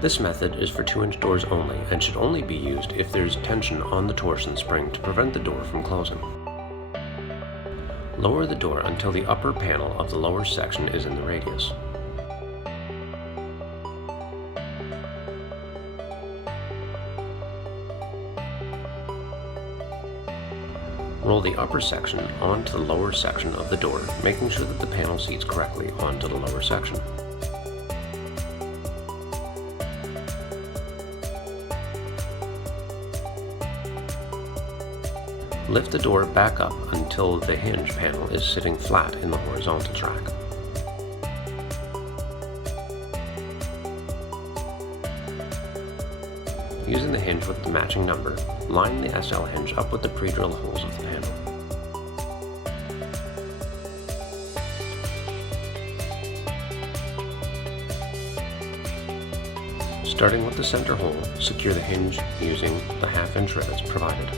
This method is for 2-inch doors only and should only be used if there is tension on the torsion spring to prevent the door from closing. Lower the door until the upper panel of the lower section is in the radius. Roll the upper section onto the lower section of the door, making sure that the panel seats correctly onto the lower section. Lift the door back up until the hinge panel is sitting flat in the horizontal track. Using the hinge with the matching number, line the SL hinge up with the pre-drilled holes of the panel. Starting with the center hole, secure the hinge using the 1/2-inch rivets provided.